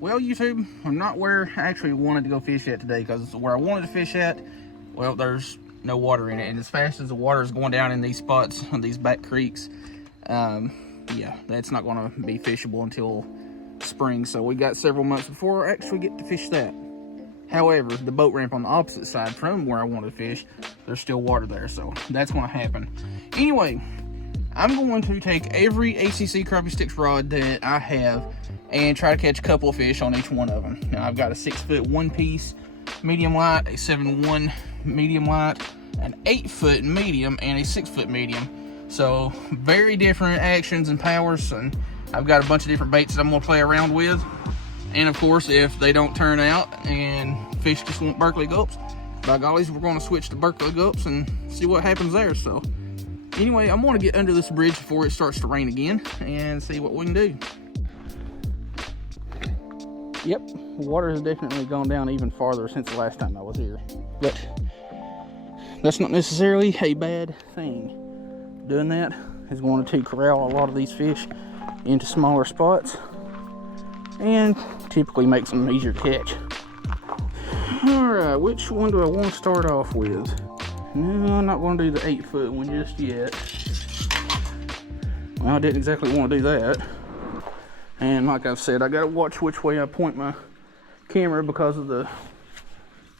Well, YouTube, I'm not where I actually wanted to go fish at today, because where I wanted to fish at, well, there's no water in it. And as fast as the water is going down in these spots, on these back creeks, yeah, that's not going to be fishable until spring. So we got several months before I actually get to fish that. However, the boat ramp on the opposite side from where I wanted to fish, there's still water there, so that's going to happen. Anyway, I'm going to take every ACC Crappie Stix rod that I have and try to catch a couple of fish on each one of them. Now, I've got a 6-foot one-piece medium light, a 7-1 medium light, an 8-foot medium, and a 6-foot medium. So very different actions and powers, and I've got a bunch of different baits that I'm going to play around with. And of course, if they don't turn out and fish just want Berkeley gulps, by gollies, we're going to switch to Berkeley gulps and see what happens there. So anyway, I'm going to get under this bridge before it starts to rain again and see what we can do. Yep, water has definitely gone down even farther since the last time I was here. But that's not necessarily a bad thing. Doing that is going to corral a lot of these fish into smaller spots and typically makes them easier to catch. Alright, which one do I want to start off with? No, I'm not going to do the 8-foot one just yet. Well, I didn't exactly want to do that. And like I've said, I got to watch which way I point my camera because of the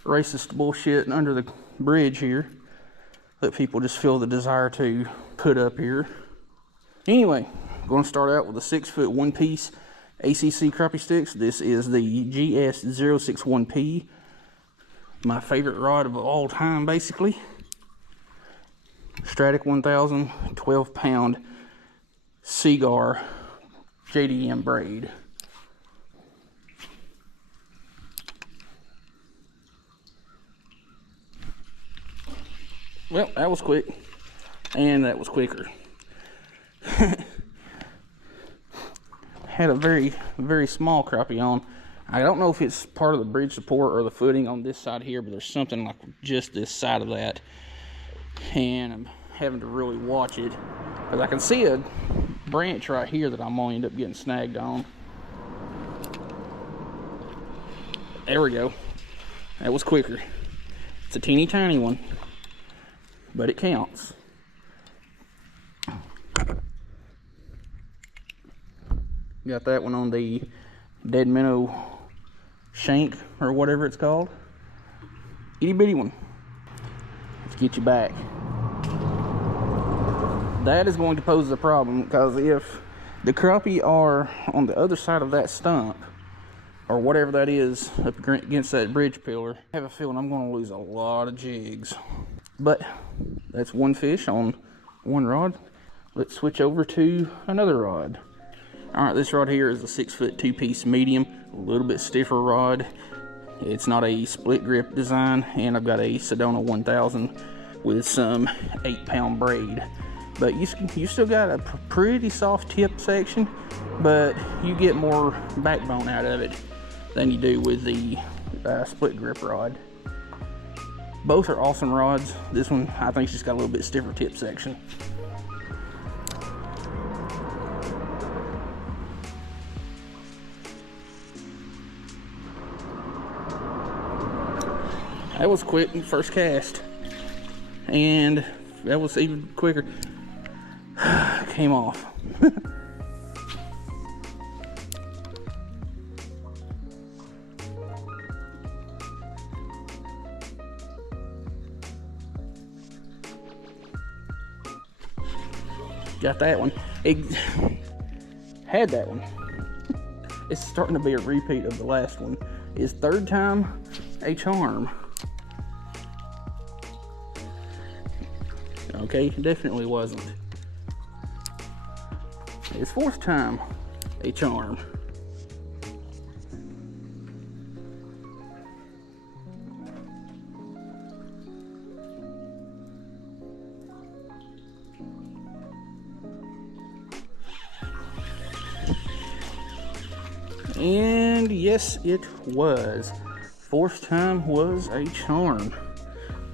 racist bullshit under the bridge here that people just feel the desire to put up here. Anyway, I'm going to start out with a 6-foot one-piece ACC Crappie Stix. This is the GS061P, my favorite rod of all time, basically. Stratic 1000, 12-pound Seagar JDM braid. Well, that was quick, and that was quicker. Had a very, very small crappie on. I don't know if it's part of the bridge support or the footing on this side here, but there's something like just this side of that, and I'm having to really watch it because I can see a branch right here that I'm gonna end up getting snagged on. There we go. That was quicker. It's a teeny tiny one, but it counts. Got that one on the dead minnow shank or whatever it's called. Itty bitty one. Let's get you back. That is going to pose a problem because if the crappie are on the other side of that stump or whatever that is up against that bridge pillar, I have a feeling I'm going to lose a lot of jigs. But that's one fish on one rod. Let's switch over to another rod. Alright, this rod here is a 6-foot two-piece medium, a little bit stiffer rod. It's not a split grip design, and I've got a Sedona 1000 with some 8-pound braid. But you still got a pretty soft tip section, but you get more backbone out of it than you do with the split grip rod. Both are awesome rods. This one I think just got a little bit stiffer tip section. That was quick, first cast. And that was even quicker. Came off. Got that one. Had that one. It's starting to be a repeat of the last one. It's third time a charm. Okay, definitely wasn't. It's fourth time a charm. And yes, it was. Fourth time was a charm.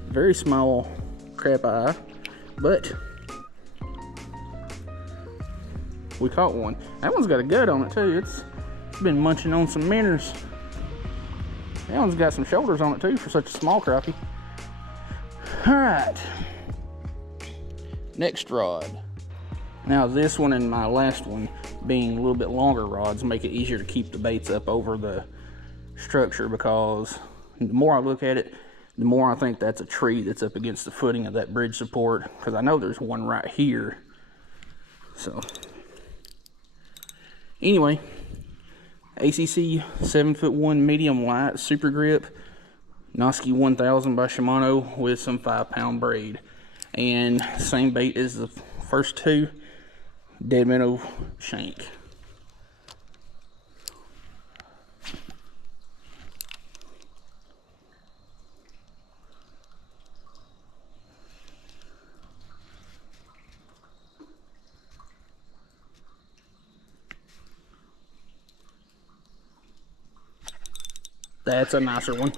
Very small crap eye, but we caught one. That one's got a gut on it too. Been munching on some minnows. That one's got some shoulders on it too for such a small crappie. All right, next rod. Now this one and my last one being a little bit longer rods make it easier to keep the baits up over the structure, because the more I look at it, the more I think that's a tree that's up against the footing of that bridge support, because I know there's one right here. So anyway, ACC 7'1" medium light super grip, Noski 1000 by Shimano with some 5-pound braid, and same bait as the first two, dead minnow shank. That's a nicer one.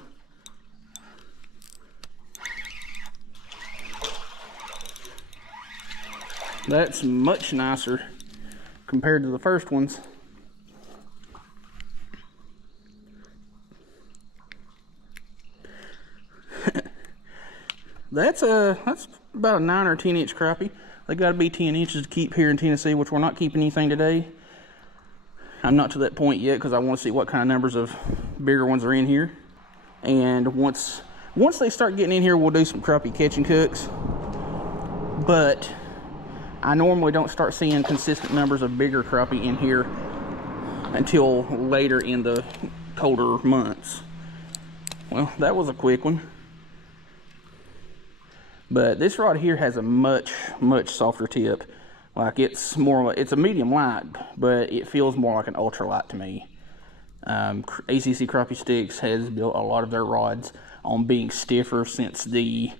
That's much nicer compared to the first ones. That's about a 9 or 10 inch crappie. They got to be 10 inches to keep here in Tennessee, which we're not keeping anything today. I'm not to that point yet because I want to see what kind of numbers of bigger ones are in here. And once they start getting in here, we'll do some crappie catch and cooks. But I normally don't start seeing consistent numbers of bigger crappie in here until later in the colder months. Well, that was a quick one. But this rod here has a much softer tip. Like it's a medium light, but it feels more like an ultralight to me. ACC Crappie Stix has built a lot of their rods on being stiffer, since the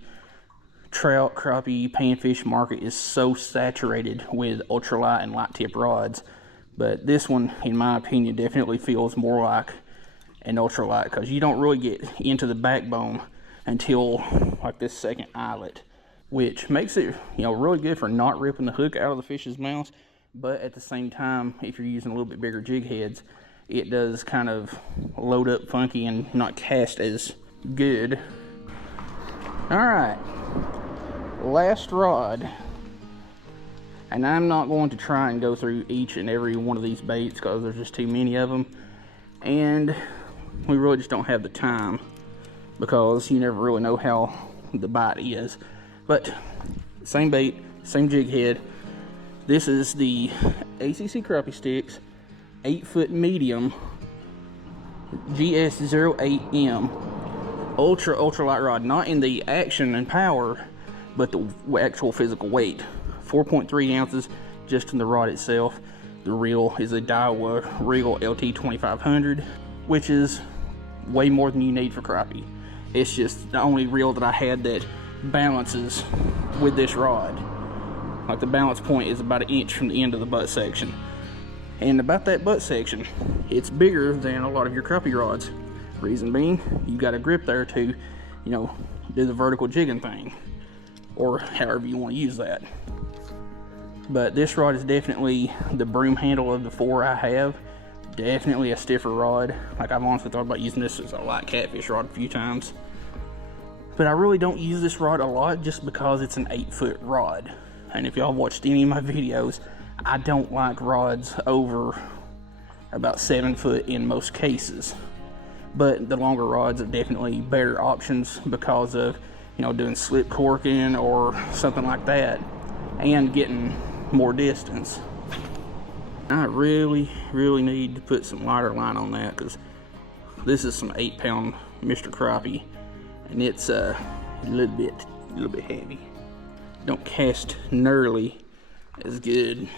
trout, crappie, panfish market is so saturated with ultralight and light tip rods. But this one, in my opinion, definitely feels more like an ultralight, because you don't really get into the backbone until like this second eyelet, which makes it, really good for not ripping the hook out of the fish's mouth. But at the same time, if you're using a little bit bigger jig heads, it does kind of load up funky and not cast as good. All right, last rod. And I'm not going to try and go through each and every one of these baits because there's just too many of them. And we really just don't have the time, because you never really know how the bite is. But same bait, same jig head. This is the ACC Crappie Stix 8-foot medium GS08M ultra light rod. Not in the action and power, but the actual physical weight. 4.3 ounces just in the rod itself. The reel is a Daiwa Reel LT 2500, which is way more than you need for crappie. It's just the only reel that I had that balances with this rod. Like the balance point is about 1 inch from the end of the butt section. And about that butt section, it's bigger than a lot of your crappie rods. Reason being, you got a grip there to, do the vertical jigging thing, or however you want to use that. But this rod is definitely the broom handle of the 4 I have. Definitely a stiffer rod. Like, I've honestly thought about using this as a light catfish rod a few times. But I really don't use this rod a lot just because it's an 8-foot rod. And if y'all watched any of my videos, I don't like rods over about 7 foot in most cases. But the longer rods are definitely better options because of, doing slip corking or something like that, and getting more distance. I really need to put some lighter line on that, because this is some 8-pound Mr. Crappie, and it's a little bit heavy. Don't cast nearly as good.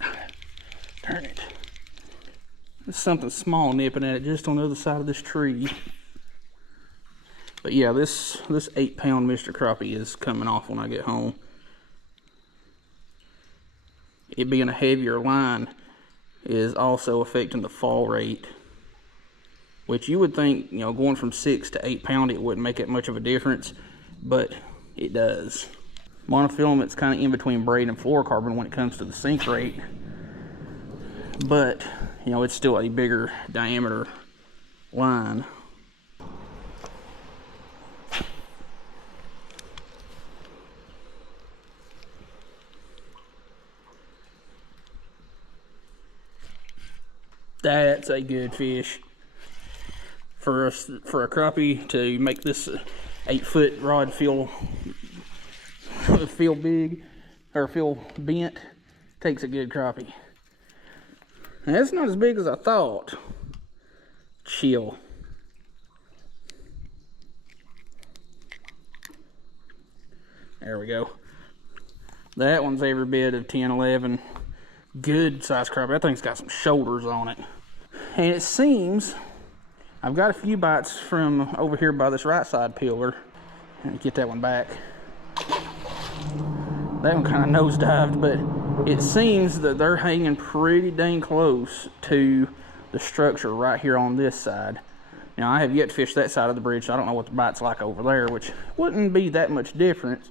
Darn it. There's something small nipping at it just on the other side of this tree. But yeah, this 8-pound Mr. Crappie is coming off when I get home. It being a heavier line is also affecting the fall rate, which you would think, going from 6 to 8 pound, it wouldn't make that much of a difference, but it does. Monofilament's kind of in between braid and fluorocarbon when it comes to the sink rate. but you know, it's still a bigger diameter line. That's a good fish for a crappie to make this 8-foot rod feel big or feel bent. Takes a good crappie. And that's not as big as I thought. Chill. There we go. That one's every bit of 10, 11. Good size crappie. That thing's got some shoulders on it. And it seems I've got a few bites from over here by this right side pillar. Let me get that one back. That one kind of nosedived, but it seems that they're hanging pretty dang close to the structure right here on this side. Now, I have yet to fish that side of the bridge, so I don't know what the bite's like over there, which wouldn't be that much difference.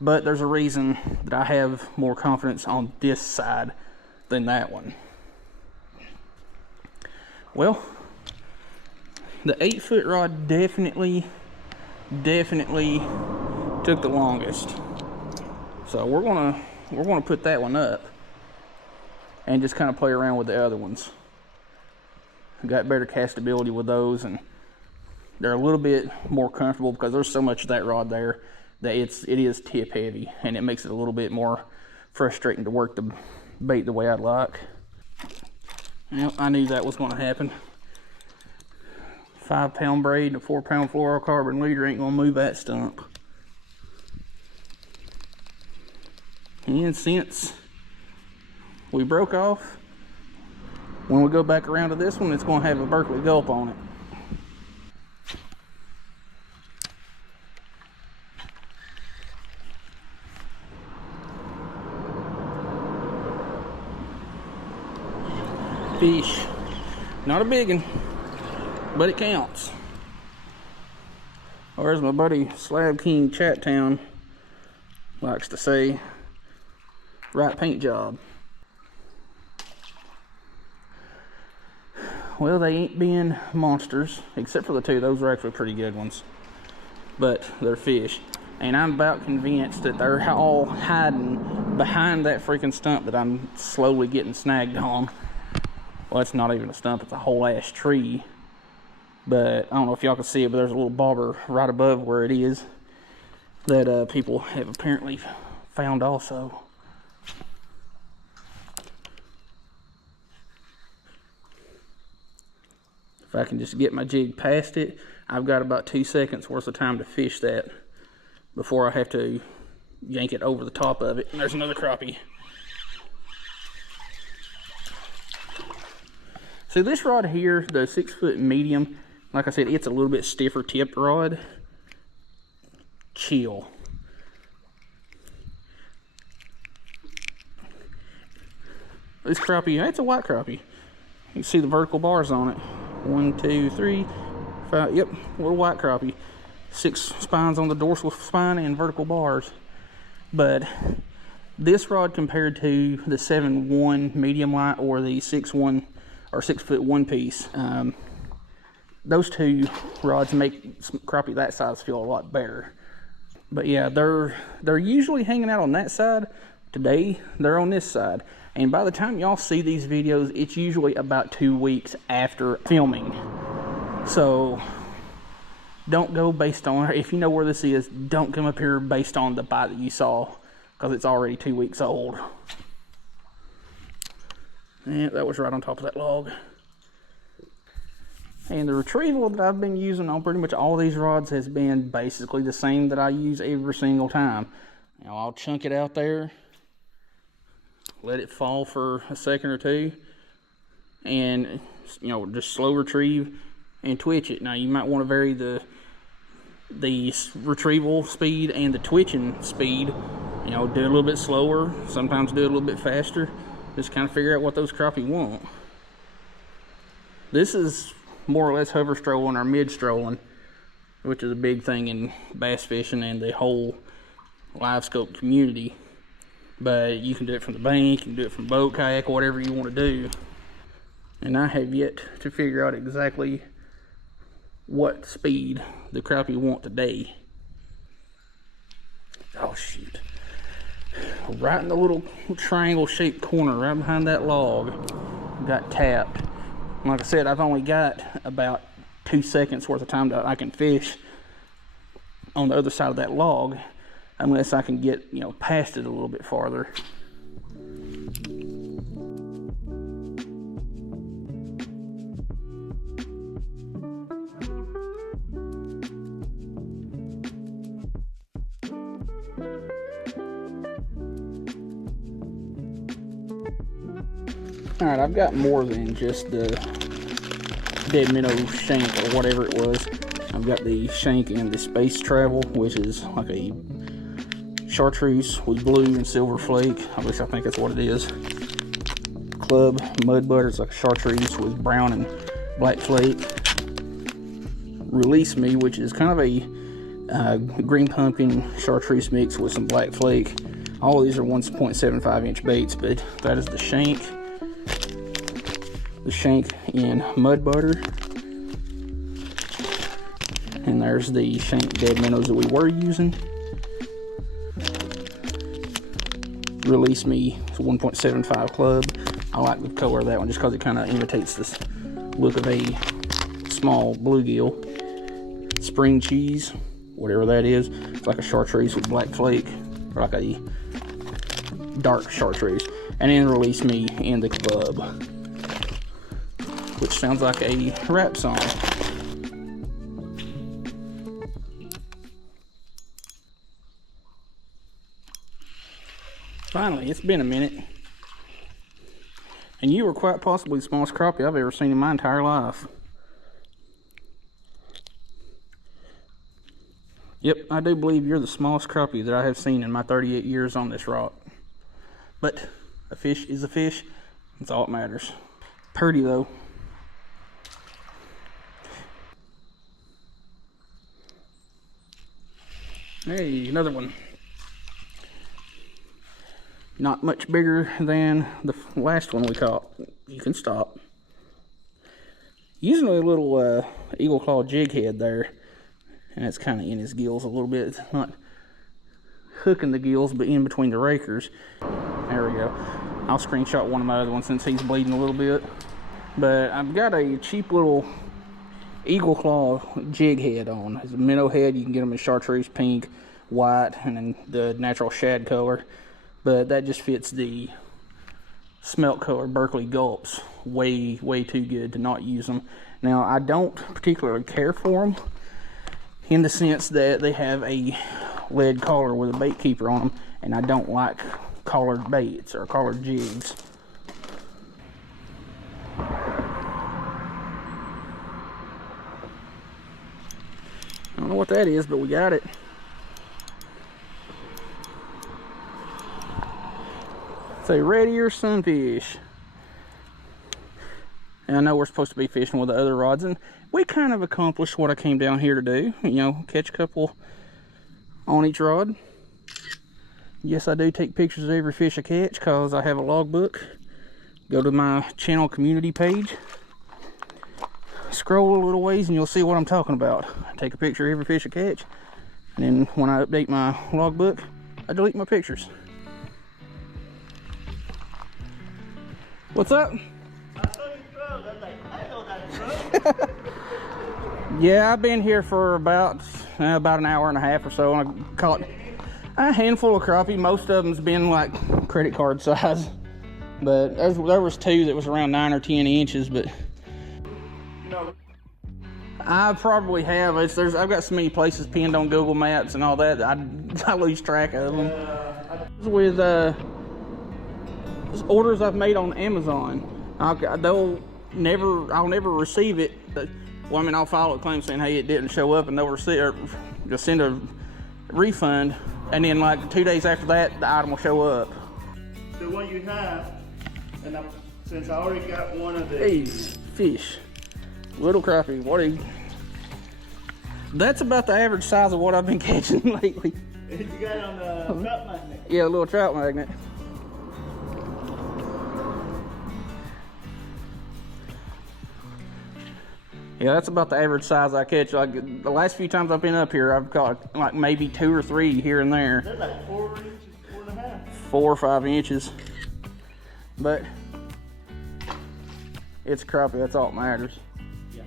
But there's a reason that I have more confidence on this side than that one. Well, the 8-foot rod definitely took the longest. So we're gonna put that one up and just kind of play around with the other ones. Got better castability with those, and they're a little bit more comfortable because there's so much of that rod there that it is tip heavy, and it makes it a little bit more frustrating to work the bait the way I'd like. Well, I knew that was going to happen. 5-pound braid and a 4-pound fluorocarbon leader ain't going to move that stump. And since we broke off, when we go back around to this one, it's going to have a Berkeley gulp on it. Fish. Not a big one, but it counts. Or as my buddy Slab King Chattown likes to say, right paint job. Well, they ain't being monsters, except for the two. Those are actually pretty good ones. But they're fish. And I'm about convinced that they're all hiding behind that freaking stump that I'm slowly getting snagged on. Well, it's not even a stump, it's a whole ass tree. But I don't know if y'all can see it, but there's a little bobber right above where it is that people have apparently found also. If I can just get my jig past it, I've got about 2 seconds worth of time to fish that before I have to yank it over the top of it. And there's another crappie. So this rod here, the 6-foot medium, like I said, it's a little bit stiffer tipped rod. Chill. This crappie, it's a white crappie. You can see the vertical bars on it. 1, 2, 3, 5, yep, little white crappie. 6 spines on the dorsal spine and vertical bars. But this rod compared to the 7-1 medium light or the 6-1 or 6-foot one piece, those two rods make crappie that size feel a lot better. But yeah, they're usually hanging out on that side. Today they're on this side, and by the time y'all see these videos, it's usually about 2 weeks after filming. So don't go based on, if you know where this is, don't come up here based on the bite that you saw, because it's already 2 weeks old. And that was right on top of that log. And the retrieval that I've been using on pretty much all these rods has been basically the same that I use every single time. Now I'll chunk it out there, let it fall for a second or two, and just slow retrieve and twitch it. Now you might want to vary the retrieval speed and the twitching speed. Do it a little bit slower, sometimes do it a little bit faster. Just kind of figure out what those crappie want. This is more or less hover strolling or mid strolling, which is a big thing in bass fishing and the whole live scope community. But you can do it from the bank, you can do it from boat, kayak, whatever you want to do. And I have yet to figure out exactly what speed the crappie want today. Oh shoot. Right in the little triangle shaped corner, right behind that log, got tapped. Like I said, I've only got about 2 seconds worth of time that I can fish on the other side of that log, unless I can get, you know, past it a little bit farther. Alright, I've got more than just the dead minnow shank or whatever it was. I've got the shank and the space travel, which is like a chartreuse with blue and silver flake. At least I think that's what it is. Club mud butter, it's like a chartreuse with brown and black flake. Release Me, which is kind of a green pumpkin chartreuse mix with some black flake. All of these are 1.75 inch baits, but that is the shank. The shank in mud butter. And there's the shank dead minnows that we were using. Release Me 1.75 club. I like the color of that one just because it kind of imitates this look of a small bluegill. Spring cheese, whatever that is. It's like a chartreuse with black flake, or like a dark chartreuse. And then Release Me in the club, which sounds like a rap song. Finally, it's been a minute. And you were quite possibly the smallest crappie I've ever seen in my entire life. Yep, I do believe you're the smallest crappie that I have seen in my 38 years on this rock. But a fish is a fish. That's all that matters. Pretty though. Hey, another one. Not much bigger than the last one we caught. You can stop. Using a little eagle claw jig head there, and it's kind of in his gills a little bit. It's not hooking the gills, but in between the rakers. There we go. I'll screenshot one of my other ones since he's bleeding a little bit. But I've got a cheap little eagle claw jig head on. It's a minnow head. You can get them in chartreuse pink, white, and then the natural shad color. But that just fits the smelt color Berkeley gulps way too good to not use them. Now, I don't particularly care for them in the sense that they have a lead collar with a bait keeper on them, and I don't like collared baits or collared jigs. I don't know what that is, but we got it. It's a red ear sunfish. And I know we're supposed to be fishing with the other rods, and we kind of accomplished what I came down here to do. You know, catch a couple on each rod. Yes, I do take pictures of every fish I catch because I have a logbook. Go to my channel community page. Scroll a little ways and you'll see what I'm talking about. I take a picture of every fish I catch, and then when I update my logbook, I delete my pictures. What's up? I saw you drugs. I was like, I know that drug. Yeah, I've been here for about an hour and a half or so, and I caught a handful of crappie. Most of them's been like credit card size, but there was two that was around 9 or 10 inches. But No. I probably have. I've got so many places pinned on Google Maps and all that I lose track of them. With orders I've made on Amazon, I'll never receive it. Well, I mean, I'll file a claim saying, hey, it didn't show up, and they'll just send a refund, and then like 2 days after that, the item will show up. The one you have, and since I already got one of the... Hey, fish. Little crappie. That's about the average size of what I've been catching lately. You got it on the trout magnet. Yeah, a little trout magnet. Yeah, that's about the average size I catch. Like the last few times I've been up here, I've caught like maybe 2 or 3 here and there. They're like 4 inches, 4.5. 4 or 5 inches. But it's crappie, that's all that matters. Yeah.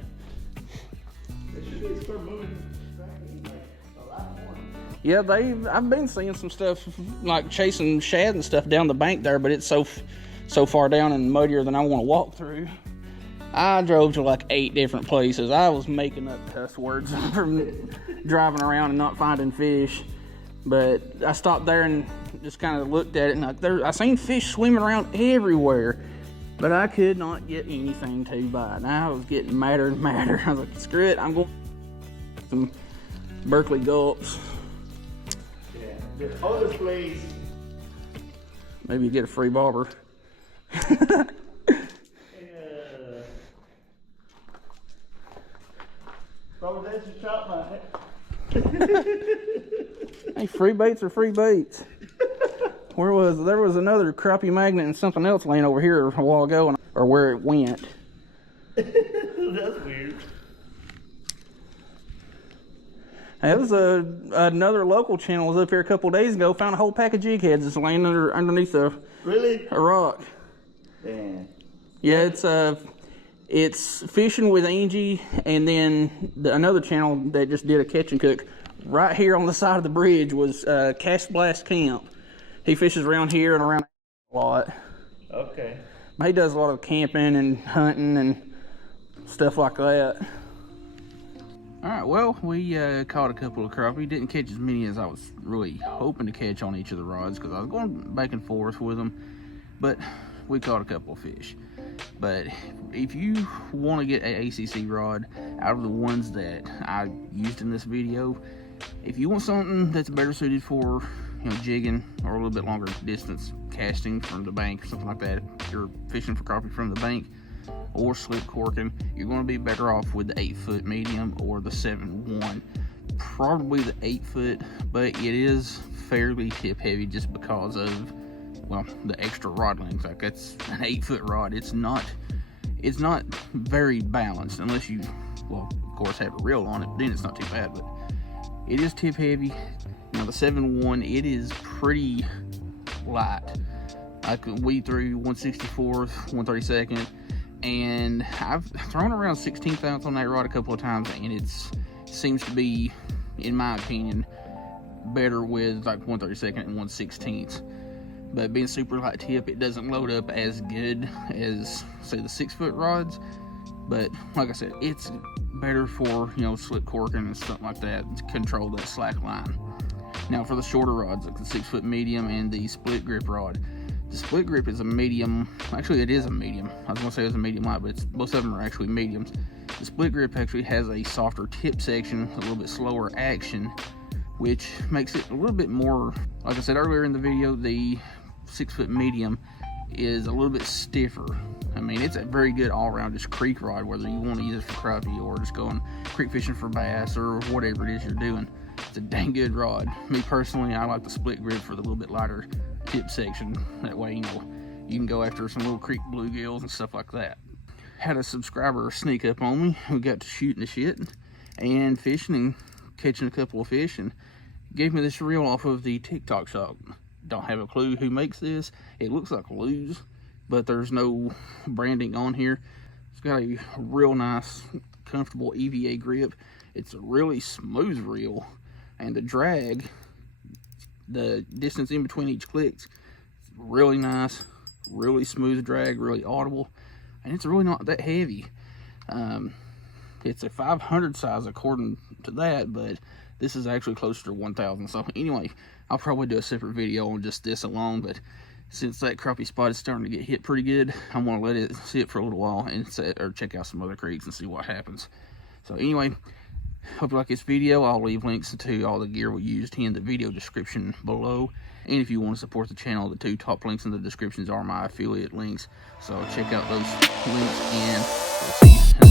They should start moving back in like a lot more. Yeah, I've been seeing some stuff like chasing shad and stuff down the bank there, but it's so far down and muddier than I want to walk through. I drove to like 8 different places. I was making up cuss words from driving around and not finding fish. But I stopped there and just kind of looked at it, and I seen fish swimming around everywhere. But I could not get anything to bite. And I was getting madder and madder. I was like, screw it, I'm going to some Berkeley gulps. Yeah, the other place. Maybe get a free bobber. Probably that's your chop line. Hey, free baits are free baits. There was another crappie magnet and something else laying over here a while ago, or where it went. That's weird. Hey, there's another local channel was up here a couple days ago, found a whole pack of jig heads just laying underneath a rock. Damn. Yeah, it's fishing with Angie, and then another channel that just did a catch and cook right here on the side of the bridge was Cast Blast Camp. He fishes around here and around a lot. Okay. He does a lot of camping and hunting and stuff like that. All right, well, we caught a couple of crappie. Didn't catch as many as I was really hoping to catch on each of the rods because I was going back and forth with them, but we caught a couple of fish. But if you want to get an ACC rod out of the ones that I used in this video, if you want something that's better suited for, you know, jigging or a little bit longer distance casting from the bank, something like that, if you're fishing for crappie from the bank or slip corking, you're going to be better off with the 8-foot medium or the 7-1. Probably the 8-foot, but it is fairly tip heavy just because of, well, the extra rod length. Like, that's an 8-foot rod. It's not very balanced unless you, well, of course, have a reel on it. Then it's not too bad, but it is tip heavy. Now the 7-1, it is pretty light. I could weed through 1/64, 1/32, and I've thrown around 16th ounce on that rod a couple of times, and it seems to be, in my opinion, better with like 1/32 and 1/16. But being super light tip, it doesn't load up as good as, say, the 6-foot rods. But like I said, it's better for, you know, slip corking and stuff like that to control that slack line. Now for the shorter rods, like the 6-foot medium and the split grip rod. The split grip is a medium. Actually, it is a medium. I was gonna say it was a medium light, but both of them are actually mediums. The split grip actually has a softer tip section, a little bit slower action, which makes it a little bit more, like I said earlier in the video, the 6-foot medium is a little bit stiffer. I mean, it's a very good all-around just creek rod, whether you want to use it for crappie or just going creek fishing for bass or whatever it is you're doing. It's a dang good rod. Me personally, I like the split grip for the little bit lighter tip section. That way, you know, you can go after some little creek bluegills and stuff like that. Had a subscriber sneak up on me. We got to shooting the shit and fishing and catching a couple of fish, and gave me this reel off of the TikTok shop. Don't have a clue who makes this. It looks like Lose, but there's no branding on here. It's got a real nice, comfortable EVA grip. It's a really smooth reel, and the drag, the distance in between each clicks, really nice, really smooth drag, really audible, and it's really not that heavy. It's a 500 size according to that, but this is actually closer to 1,000. So anyway, I'll probably do a separate video on just this alone, but since that crappie spot is starting to get hit pretty good, I'm going to let it sit for a little while and check out some other creeks and see what happens. So anyway, hope you like this video. I'll leave links to all the gear we used in the video description below. And if you want to support the channel, the 2 top links in the descriptions are my affiliate links. So check out those links, and we'll see you